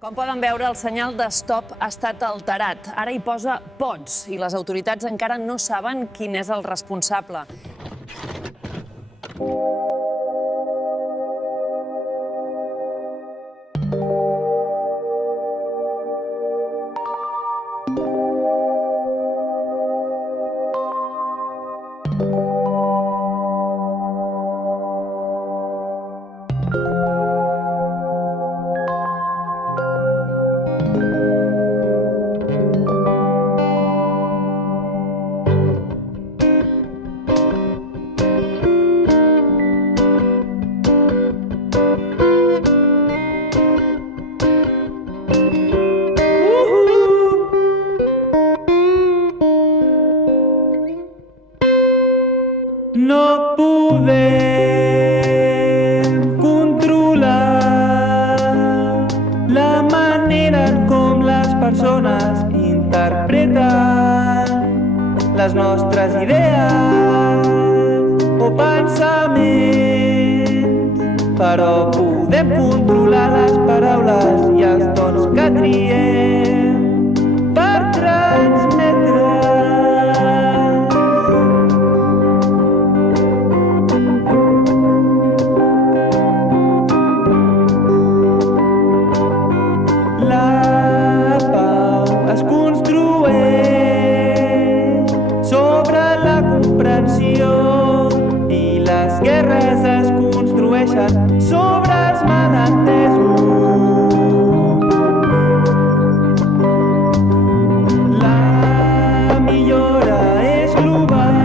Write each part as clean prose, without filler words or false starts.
Com poden veure, el senyal de stop ha estat alterat. Ara hi posa pots i les autoritats encara no saben quin és el responsable. No podem controlar la manera en com les persones interpreten les nostres idees o pensaments, però podem controlar les paraules i els tons que triem per transmetre. La pau es construeix sobre la comprensió i les guerres es construeixen sobre els malentesos. La millora és global,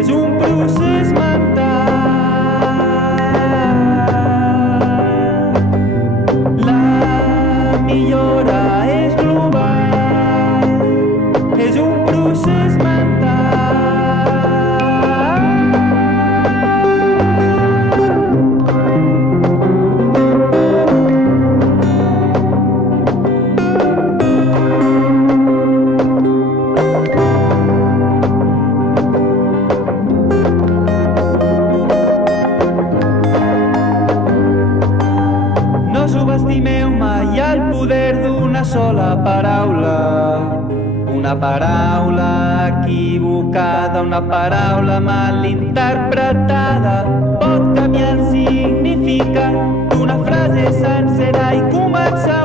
és un procés mental. La millora és global, és un procés mental. No subestimeu mai el poder d'una sola paraula. Una paraula equivocada, una paraula mal interpretada pot canviar el significat d'una frase sencera i començar